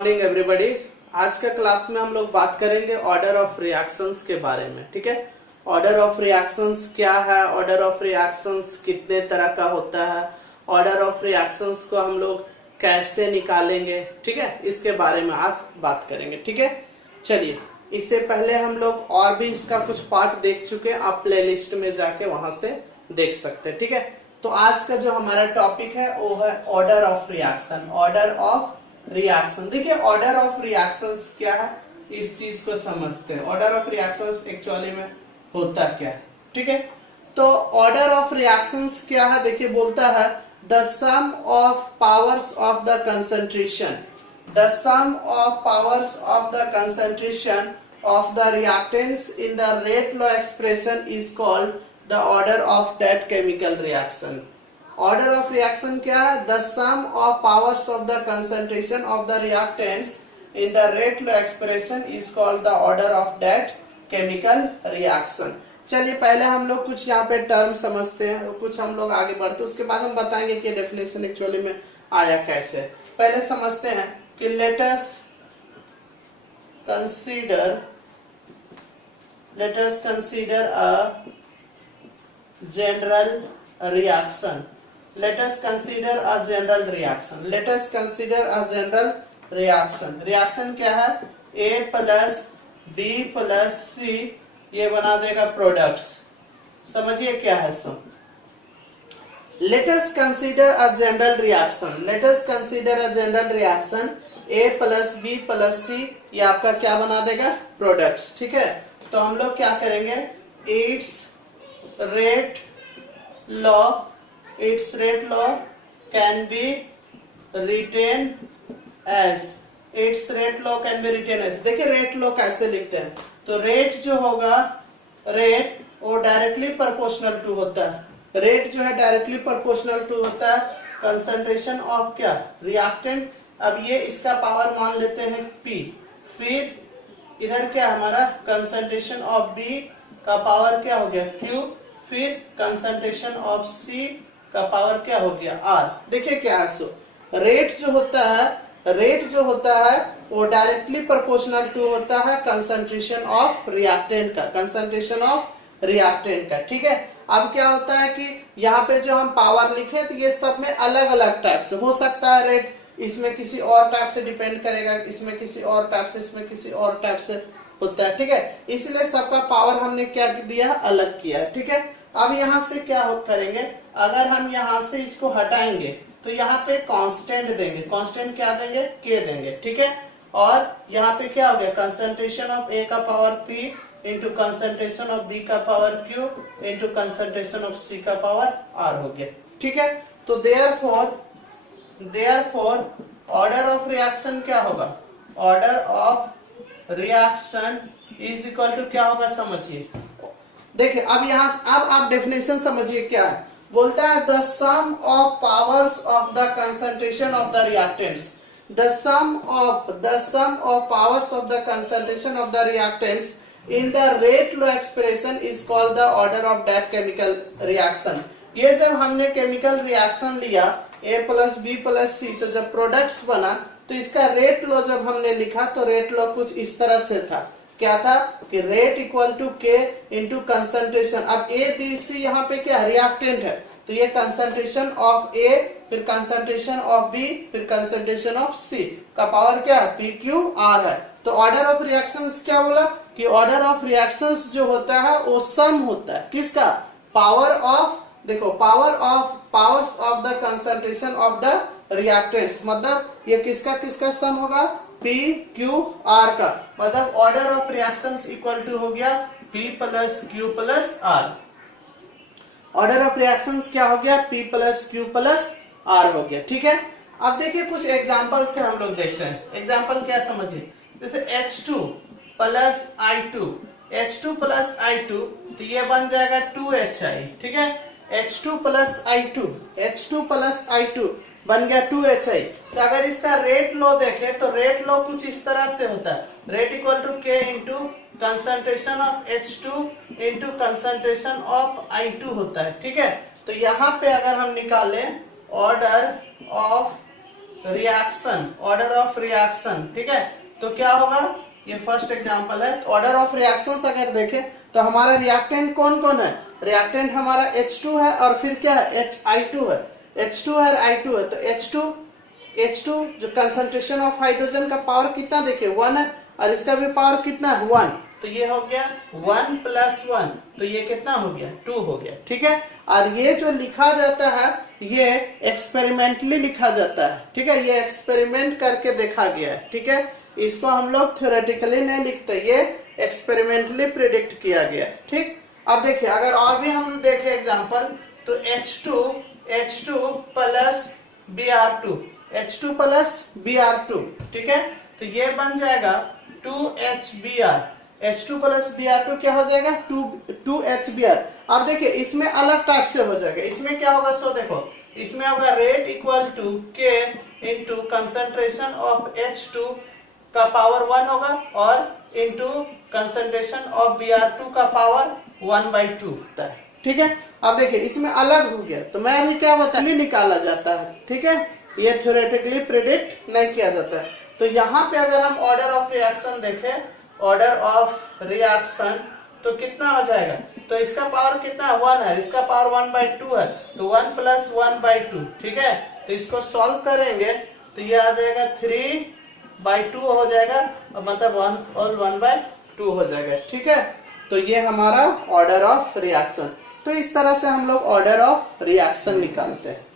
Morning everybody. आज का class में हम लोग बात करेंगे ऑर्डर ऑफ रिएक्शंस के बारे में। ठीक है, ऑर्डर ऑफ रिएक्शंस क्या है, ऑर्डर ऑफ रिएक्शंस कितने तरह का होता है, ऑर्डर ऑफ रिएक्शंस को हम लोग कैसे निकालेंगे, ठीक है, इसके बारे में आज बात करेंगे। ठीक है, चलिए, इससे पहले हम लोग और भी इसका कुछ पार्ट देख चुके हैं, आप प्लेलिस्ट में जाके वहां से देख सकते हैं। ठीक है, तो आज का जो हमारा टॉपिक है वो है order of reaction. Order of reaction, देखिए ऑर्डर ऑफ रिएक्शंस क्या है, इस चीज को समझते हैं। ऑर्डर ऑफ रिएक्शंस एक्चुअली में होता क्या है। ठीक है, तो ऑर्डर ऑफ रिएक्शंस क्या है, देखिए बोलता है the sum of powers of the concentration, the sum of powers of the concentration of the reactants in the rate law expression is called the order of that chemical reaction. Order of reaction क्या है, the sum of powers of the concentration of the reactants in the rate law expression is called the order of that chemical reaction. चलिए पहले हम लोग कुछ यहाँ पे term समझते हैं, कुछ हम लोग आगे बढ़ते हैं, उसके बाद हम बताएंगे कि डेफिनेशन एक्चुअली में आया कैसे। पहले समझते हैं कि let us consider a general reaction. Let us consider a general reaction. Let us consider a general reaction. Reaction क्या है, A plus B plus C ये बना देगा प्रोडक्ट्स। समझिए क्या है सो। Let us consider a general reaction. Let us consider a general reaction. A plus B plus C ये आपका क्या बना देगा, प्रोडक्ट्स। ठीक है, तो हम लोग क्या करेंगे, it's rate law can be written as, its rate law can be written as। देखिए रेट लॉ कैसे लिखते हैं, तो रेट जो होगा, रेट वो डायरेक्टली प्रोपोर्शनल टू होता है। रेट जो है डायरेक्टली प्रोपोर्शनल टू होता है कंसंट्रेशन ऑफ क्या, रिएक्टेंट। अब ये इसका पावर मान लेते हैं P, फिर इधर क्या हमारा कंसंट्रेशन ऑफ B का पावर क्या हो गया Q, फिर कंसंट्रेशन ऑफ C का पावर क्या हो गया R। देखिए क्या है सो, रेट जो होता है वो डायरेक्टली प्रोपोर्शनल टू होता है कंसंट्रेशन ऑफ रिएक्टेंट का, कंसंट्रेशन ऑफ रिएक्टेंट का। ठीक है, अब क्या होता है कि यहाँ पे जो हम पावर लिखे तो ये सब में अलग अलग टाइप से हो सकता है रेट, इसमें किसी और टाइप से डिपेंड करेगा, इसमें किसी और टाइप से, इसमें किसी और टाइप से होता है। ठीक है, इसलिए सबका पावर हमने क्या दिया, अलग किया है। ठीक है, अब यहाँ से क्या करेंगे, अगर हम यहाँ से इसको हटाएंगे तो यहाँ पे कांस्टेंट देंगे, कांस्टेंट क्या देंगे, K देंगे। ठीक है, और यहाँ पे क्या हो गया, कंसंट्रेशन ऑफ A का power P into concentration of B का power Q into concentration of C का पावर R हो गया। ठीक है, तो देयरफॉर ऑर्डर ऑफ रिएक्शन क्या होगा, order of reaction is equal to क्या होगा, समझिए। देखिए अब यहाँ अब आप डेफिनेशन समझिए क्या है, बोलता है the sum of powers of the concentration of the reactants, the sum of powers of the concentration of the reactants in the rate law expression is called the order of that chemical reaction. ये जब हमने chemical reaction लिया A plus B plus C, तो जब products बना तो इसका rate law जब हमने लिखा तो रेट लॉ कुछ इस तरह से था, क्या था कि rate equal to K into concentration. अब A B C यहाँ पे क्या रिएक्टेंट है, तो ये कंसंट्रेशन ऑफ A फिर कंसंट्रेशन ऑफ B फिर कंसंट्रेशन ऑफ C का पावर क्या है, PQ R है। तो ऑर्डर ऑफ रिएक्शंस क्या बोला कि ऑर्डर ऑफ रिएक्शंस जो होता है वो सम होता है किसका, पावर ऑफ, देखो powers of the concentration of the reactants, मतलब ये किसका सम होगा, P Q R का, मतलब order of reactions equal to हो गया P plus Q plus R। Order of reactions क्या हो गया, P plus Q plus R हो गया। ठीक है, अब देखिए कुछ एग्जांपल से हम लोग देखते हैं। एग्जांपल क्या समझिए, जैसे H2 plus I2, H2 plus I2 तो ये बन जाएगा 2HI। ठीक है, H2 प्लस I2 बन गया 2HI। तो अगर इसका रेट लॉ देखें तो रेट लॉ कुछ इस तरह से होता है, rate equal to K into concentration of H2 into concentration of I2 होता है। ठीक है, तो यहाँ पे अगर हम निकालें order of reaction, order of reaction, ठीक है। तो क्या होगा, ये फर्स्ट एग्जांपल है। ऑर्डर ऑफ रिएक्शंस अगर देखें तो हमारा रिएक्टेंट कौन कौन है, रिएक्टेंट हमारा H2 है और फिर क्या है I2 है, H2 है और I2 है। तो H2 जो कंसंट्रेशन ऑफ हाइड्रोजन का पावर कितना देखिए 1 है और इसका भी पावर कितना है 1, तो ये हो गया 1 + 1, तो ये कितना हो गया 2 हो गया, ठीक है। और ये जो लिखा जाता है ये एक्सपेरिमेंटली लिखा जाता है, ठीक है, ये एक्सपेरिमेंट करके देखा गया है, ठीक है। इसको हम लोग थ्योरेटिकली नहीं लिखते, ये एक्सपेरिमेंटली प्रिडिक्ट किया गया है, ठीक। अब देखिए अगर और भी हम देखें एग्जांपल, तो H2 + Br2, H2 + Br2, ठीक है। तो ये बन जाएगा 2HBr, H2 + Br2 क्या हो जाएगा 2HBr। अब देखिए इसमें अलग टाइप से हो जाएगा, इसमें क्या होगा, सो देखो इसमें होगा rate equal to K into concentration of H2 का पावर 1 होगा और इंटू कंसंट्रेशन ऑफ Br2 का पावर 1/2 होता है, ठीक है। अब देखिए इसमें अलग हो गया, तो मैं अभी क्या बता निकाला जाता है, ठीक है, ये थ्योरेटिकली प्रिडिक्ट नहीं किया जाता है। तो यहाँ पे अगर हम ऑर्डर ऑफ रिएक्शन देखें, ऑर्डर ऑफ रिएक्शन तो कितना हो जाएगा, तो इसका पावर कितना 1 है, इसका पावर 1/2 है, तो 1 + 1/2, ठीक है। तो इसको सॉल्व करेंगे तो ये आ जाएगा 3/2 हो जाएगा, मतलब 1 और 1/2 हो जाएगा, ठीक है। तो ये हमारा ऑर्डर ऑफ रिएक्शन। तो इस तरह से हम लोग ऑर्डर ऑफ रिएक्शन निकालते हैं,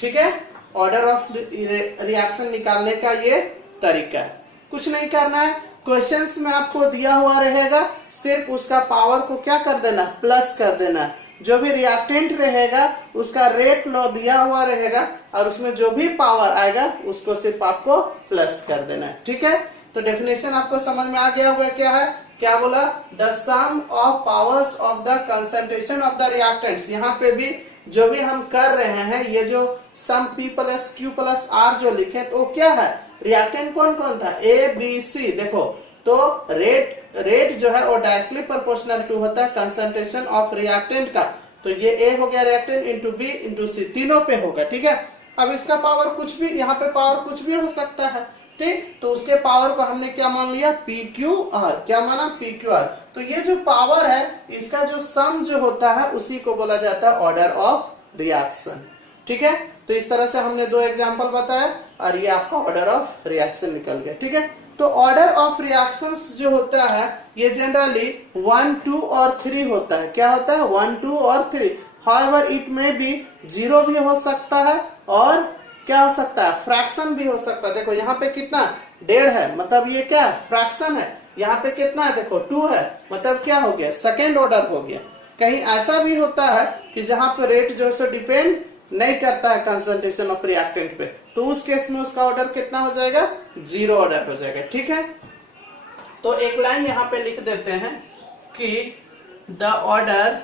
ठीक है। ऑर्डर ऑफ रिएक्शन निकालने का ये तरीका है, कुछ नहीं करना है, क्वेश्चंस में आपको दिया हुआ रहेगा, सिर्फ उसका पावर को क्या कर देना, प्लस कर देना। जो भी रिएक्टेंट रहेगा उसका रेट लो दिया हुआ रहेगा और उसमें जो भी पावर आएगा उसको सिर्फ आपको प्लस कर देना है, ठीक है। तो डेफिनेशन आपको समझ में आ गया होगा, क्या है, क्या बोला, the sum of powers of the concentration of the reactants. यहाँ पे भी जो भी हम कर रहे हैं, ये जो सम P + Q + R जो लिखे तो क्या है, रिएक्टेंट कौन कौन था A B C, देखो तो रेट जो है वो डायरेक्टली प्रोपोर्शनल टू होता है कंसंट्रेशन ऑफ रिएक्टेंट का। तो ये A हो गया reactant into B into C, तीनों पे होगा, ठीक है। अब इसका पावर कुछ भी, यहाँ पे पावर कुछ भी हो सकता है, ठीक। तो उसके पावर को हमने क्या मान लिया PQR, क्या माना PQR। तो ये जो पावर है इसका जो सम जो होता है उसी को बोला जाता है ऑर्डर ऑफ रिएक्शन, ठीक है। तो इस तरह से हमने 2 एग्जांपल बताया और ये आपका ऑर्डर ऑफ रिएक्शन निकल गया, ठीक है। तो ऑर्डर ऑफ रिएक्शंस जो होता है ये जनरली 1, 2 और 3 होता है, क्या होता है 1, 2 और 3। हाउएवर इट में भी 0 भी हो सकता है और क्या हो सकता है, फ्रैक्शन भी हो सकता है। देखो यहाँ पे कितना 1.5 है, मतलब ये क्या है, फ्रैक्शन है। यहाँ पे कितना है, देखो 2 है, मतलब क्या हो गया, सेकेंड ऑर्डर हो गया। कहीं ऐसा भी होता है कि जहां पर रेट जो है डिपेंड नहीं करता है कंसंट्रेशन ऑफ रिएक्टेंट पे, तो उस केस में उसका ऑर्डर कितना हो जाएगा, 0 ऑर्डर हो जाएगा, ठीक है। तो एक लाइन यहाँ पे लिख देते हैं कि the order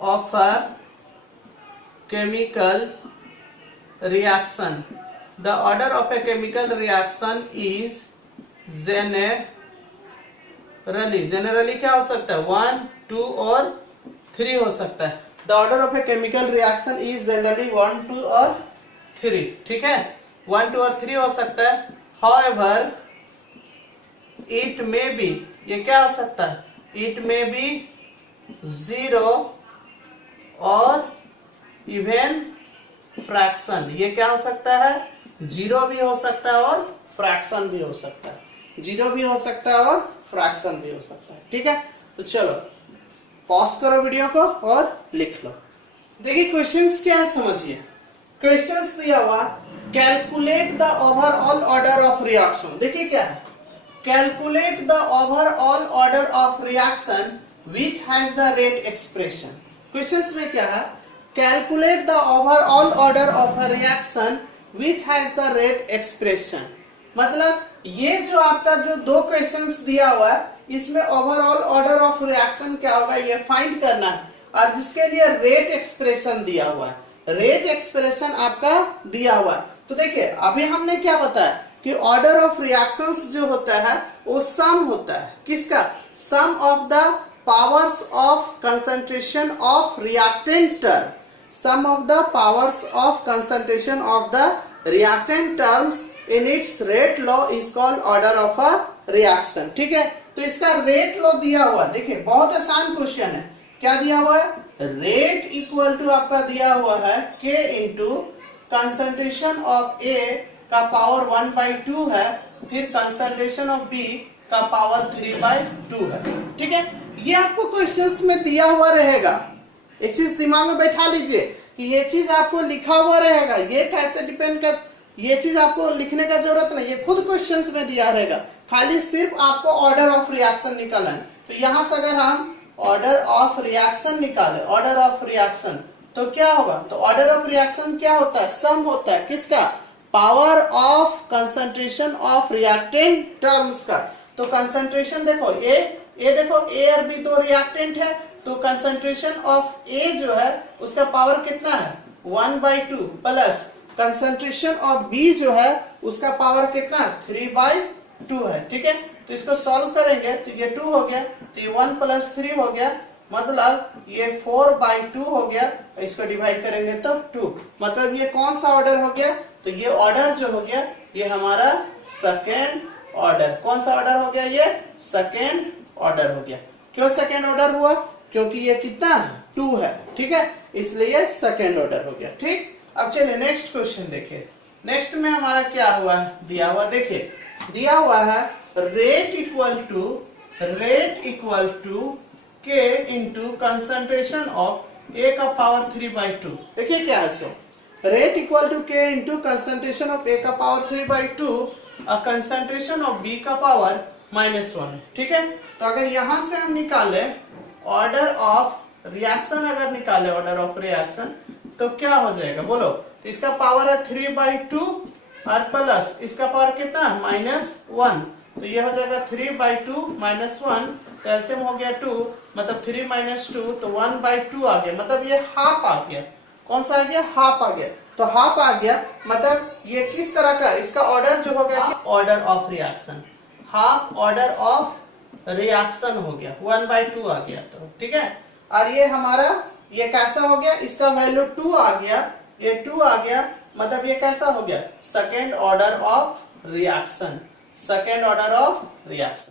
of a chemical reaction, the order of a chemical reaction is generally क्या हो सकता है 1, 2 और 3 हो सकता है। The order of a chemical reaction is generally 1, 2 और 3, ठीक है, 1, 2 और 3 हो सकता है। However it may be, ये क्या हो सकता है, it may be 0 और इवन फ्रैक्शन, ये क्या हो सकता है, 0 भी हो सकता है और फ्रैक्शन भी हो सकता है, 0 भी हो सकता है और फ्रैक्शन भी हो सकता है, ठीक है। तो चलो पॉज करो वीडियो को और लिख लो। देखिए क्वेश्चंस क्या है समझिए। क्वेश्चंस दिया हुआ calculate the overall order of reaction. देखिए क्या है, calculate the overall order of reaction which has the rate expression. Questions में क्या है, calculate the overall order of a reaction which has the rate expression। मतलब ये जो आपका जो 2 क्वेश्चंस दिया हुआ है इसमें ओवरऑल ऑर्डर ऑफ रिएक्शन क्या होगा ये फाइंड करना है, और जिसके लिए रेट एक्सप्रेशन दिया हुआ है, रेट एक्सप्रेशन आपका दिया हुआ है। तो देखिए अभी हमने क्या बताया कि ऑर्डर ऑफ रिएक्शंस जो होता है वो सम होता है, किसका, sum of the powers of concentration of reactant term, sum of the powers of concentration of the reactant terms in its rate law is called order of a reaction। ठीक है, तो इसका रेट लॉ दिया हुआ, देखिए बहुत आसान question है। क्या दिया हुआ है? रेट इक्वल टू आपका दिया हुआ है k into concentration of A का पावर 1/2 है, फिर कंसंट्रेशन ऑफ B का पावर 3/2 है। ठीक है, ये आपको क्वेश्चंस में दिया हुआ रहेगा। एक चीज दिमाग में बैठा लीजिए कि ये चीज आपको लिखा हुआ रहेगा। ये कैसे डिपेंड कर, ये चीज आपको लिखने का जरूरत नहीं, ये खुद क्वेश्चंस में दिया रहेगा। खाली सिर्फ आपको ऑर्डर ऑफ रिएक्शन निकालना है। तो यहां से अगर हम ऑर्डर ऑफ रिएक्शन निकाले, ऑर्डर ऑफ रिएक्शन, तो क्या होगा? तो ऑर्डर ऑफ रिएक्शन क्या होता है? सम होता है किसका? Power of concentration of reactant terms का। तो कंसंट्रेशन देखो ए देखो ए और बी दो रिएक्टेंट है, तो कंसंट्रेशन ऑफ ए जो है उसका पावर कितना है? 1/2 प्लस कंसंट्रेशन ऑफ बी जो है उसका पावर कितना है? 3/2 है। ठीक है, तो इसको सॉल्व करेंगे तो ये 2 हो गया, तो ये 1 + 3 हो गया, मतलब ये 4/2 हो गया। इसको डिवाइड करेंगे तो 2, मतलब ये कौन सा ऑर्डर हो गया? तो ये ऑर्डर जो हो गया ये हमारा सेकेंड ऑर्डर। कौन सा ऑर्डर हो गया? ये सेकेंड ऑर्डर हो गया। क्यों सेकेंड ऑर्डर हुआ? क्योंकि ये कितना है? 2 है। ठीक है, इसलिए ये सेकेंड ऑर्डर हो गया। ठीक, अब चलिए नेक्स्ट क्वेश्चन देखिए। नेक्स्ट में हमारा क्या हुआ है? दिया हुआ, देखिए दिया हुआ है rate equal to k into concentration of A का पावर 3/2। देखिए क्या है, so rate equal to k into concentration of A का पावर 3/2 और कंसंट्रेशन ऑफ B का पावर -1। ठीक है, तो अगर यहां से हम निकाले ऑर्डर ऑफ रिएक्शन, अगर निकाले ऑर्डर ऑफ रिएक्शन तो क्या हो जाएगा बोलो? तो इसका पावर है 3/2 और प्लस इसका पावर कितना है? -1, तो ये हो जाएगा 3/2 -1, कैल्सियम हो गया 2, मतलब 3 - 2 तो 1/2 आ गया, मतलब ये हाफ आ गया। कौन सा आ गया? हाफ आ गया। तो हाफ आ गया मतलब ये किस तरह का? इसका ऑर्डर जो हो गया order of reaction, half order of reaction हो गया, 1/2 आ गया। तो ठीक है, और ये हमारा ये कैसा हो गया? इसका वैल्यू 2 आ गया, ये 2 आ गया, मतलब ये कैसा हो गया? Second order of reaction, second order of reaction.